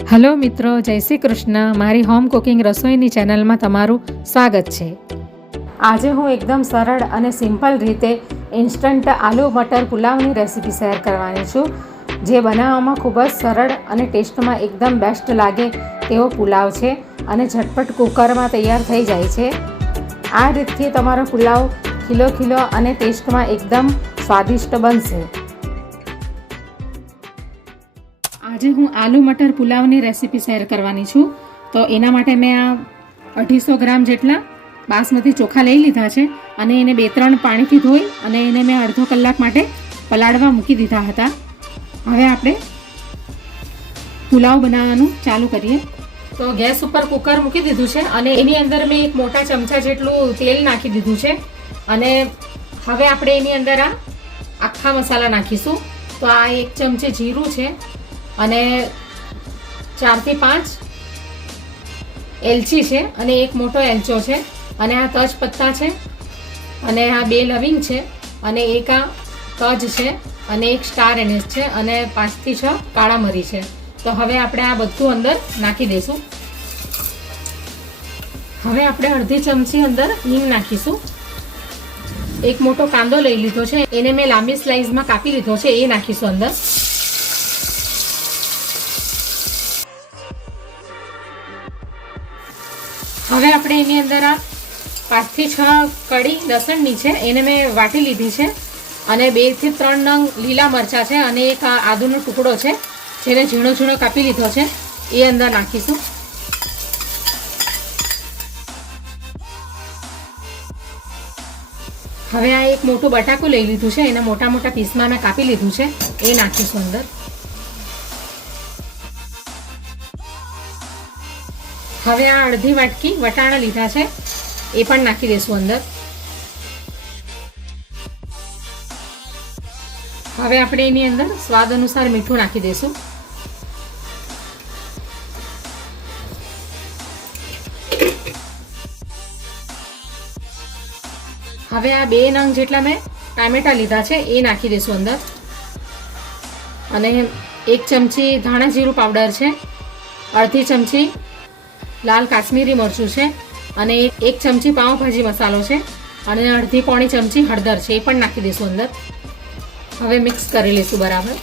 Hello મિત્રો, જય શ્રી કૃષ્ણ. મારી હોમ કુકિંગ રસોઈની ચેનલમાં તમારું સ્વાગત છે. આજે હું એકદમ સરળ અને સિમ્પલ રીતે ઇન્સ્ટન્ટ આલુ મટર પુલાવની રેસીપી શેર કરવાની છું, જે બનાવવામાં ખૂબ જ સરળ અને ટેસ્ટમાં એકદમ બેસ્ટ લાગે તેવો પુલાવ છે અને ઝટપટ કુકરમાં તૈયાર થઈ જાય છે. આ રીતથી તમારો પુલાવ ખીલો અને ટેસ્ટમાં એકદમ સ્વાદિષ્ટ બનશે. આજે હું આલુ મટર પુલાવની રેસીપી શેર કરવાની છું. તો એના માટે મેં આ 250 ગ્રામ જેટલા બાસમતી ચોખા લઈ લીધા છે અને એને 2-3 પાણીથી ધોઈ અને એને મેં અડધો કલાક માટે પલાળવા મૂકી દીધા હતા. હવે આપણે પુલાવ બનાવવાનું ચાલુ કરીએ. તો ગેસ ઉપર કુકર મૂકી દીધું છે અને એની અંદર મેં એક મોટા ચમચા જેટલું તેલ નાખી દીધું છે અને હવે આપણે એની અંદર આ આખા મસાલા નાખીશું. તો આ 1 ચમચી જીરું છે અને 4 થી 5 એલચી છે અને એક મોટો એલચો છે અને આ તજ પત્તા છે અને આ 2 લવિંગ છે અને એક આ તજ છે અને એક સ્ટાર એનેસ છે અને 5 થી 6 કાળા મરી છે. તો હવે આપણે આ બધું અંદર નાખી દઈશું. હવે આપણે અડધી ચમચી અંદર હિંગ નાખીશું. એક મોટો કાંદો લઈ લીધો છે, એને મેં લાંબી સ્લાઇસમાં કાપી લીધો છે, એ નાખીશું અંદર. હવે આપણે એની અંદર આ 5 થી 6 કળી લસણની છે, એને મેં વાટી લીધી છે અને 2 થી 3 નંગ લીલા મરચા છે અને એક આદુનો ટુકડો છે જેને ઝીણો ઝીણો કાપી લીધો છે, એ અંદર નાખીશું. હવે આ એક મોટું બટાકું લઈ લીધું છે, એને મોટા મોટા પીસમાં મેં કાપી લીધું છે, એ નાખીશું અંદર. હવે આ અડધી વાટકી વટાણા લીધા છે, એ પણ નાખી દઈશું અંદર. હવે આપણે એની અંદર સ્વાદ અનુસાર મીઠું નાખી દઈશું. હવે આ 2 નંગ જેટલા મેં ટામેટા લીધા છે, એ નાખી દઈશું અંદર. અને 1 ચમચી ધાણા જીરું પાવડર છે, અડધી ચમચી લાલ કાશ્મીરી મરચું છે અને 1 ચમચી પાઉંભાજી મસાલો છે અને અડધી પોણી ચમચી હળદર છે, એ પણ નાખી દઈશું અંદર. હવે મિક્સ કરી લઈશું બરાબર.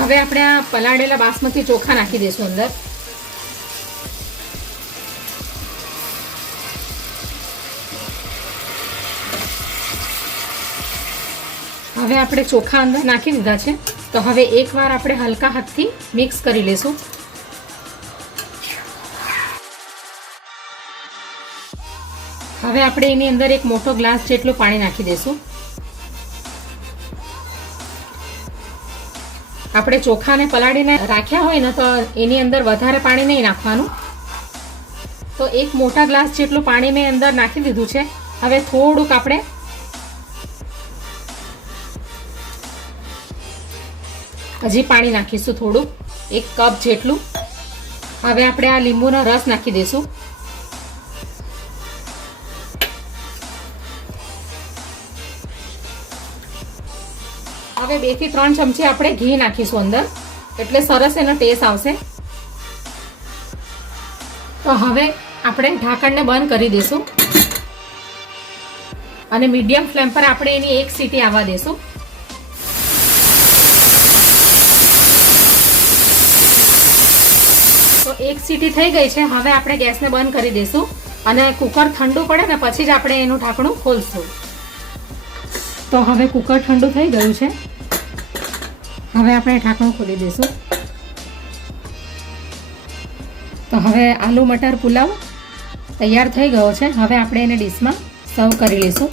હવે આપણે આ પલાળેલા બાસમતી ચોખા નાખી દઈશું અંદર. હવે આપણે ચોખા અંદર નાખી દીધા છે. તો હવે એકવાર આપણે હલકા હાથથી મિક્સ કરી લઈશું. હવે આપણે એની અંદર એક મોટો ગ્લાસ જેટલું પાણી નાખી દઈશું. આપણે ચોખાને પલાળીને રાખ્યા હોય ને તો એની અંદર વધારે પાણી નહીં નાખવાનું. તો એક મોટા ગ્લાસ જેટલું પાણી મેં અંદર નાખી દીધું છે. હવે થોડુંક આપણે હજી પાણી નાખીશું, થોડું 1 કપ જેટલું. હવે આપણે આ લીંબુનો રસ નાખી દઈશું. હવે 2 થી 3 ચમચી આપણે ઘી નાખીશું અંદર, એટલે સરસ એનો ટેસ્ટ આવશે. તો હવે આપણે ઢાંકણને બંધ કરી દઈશું અને મીડિયમ ફ્લેમ પર આપણે એની 1 સીટી આવવા દઈશું. તો 1 સીટી થઈ ગઈ છે. હવે આપણે ગેસને બંધ કરી દઈશું અને કુકર ઠંડુ પડે ને પછી જ આપણે એનું ઢાંકણું ખોલશું. તો હવે કુકર ઠંડુ થઈ ગયું છે. હવે આપણે ઢાંકણું ખોલી દઈશું. તો હવે આલુ મટર પુલાવ તૈયાર થઈ ગયો છે. હવે આપણે એને ડીશમાં સર્વ કરી લઈશું.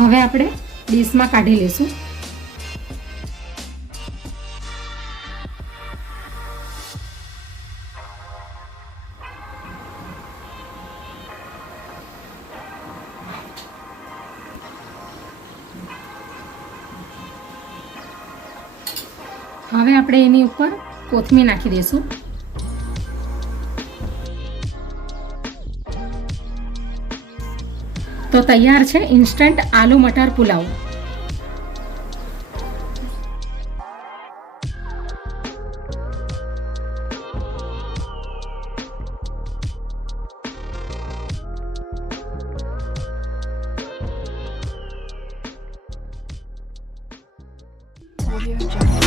હવે આપણે ડીશમાં કાઢી લઈશું. હવે આપણે એની ઉપર કોથમીર નાખી દઈશું. તો તો તૈયાર છે ઇન્સ્ટન્ટ આલુ મટર પુલાવ. Audio Jungle.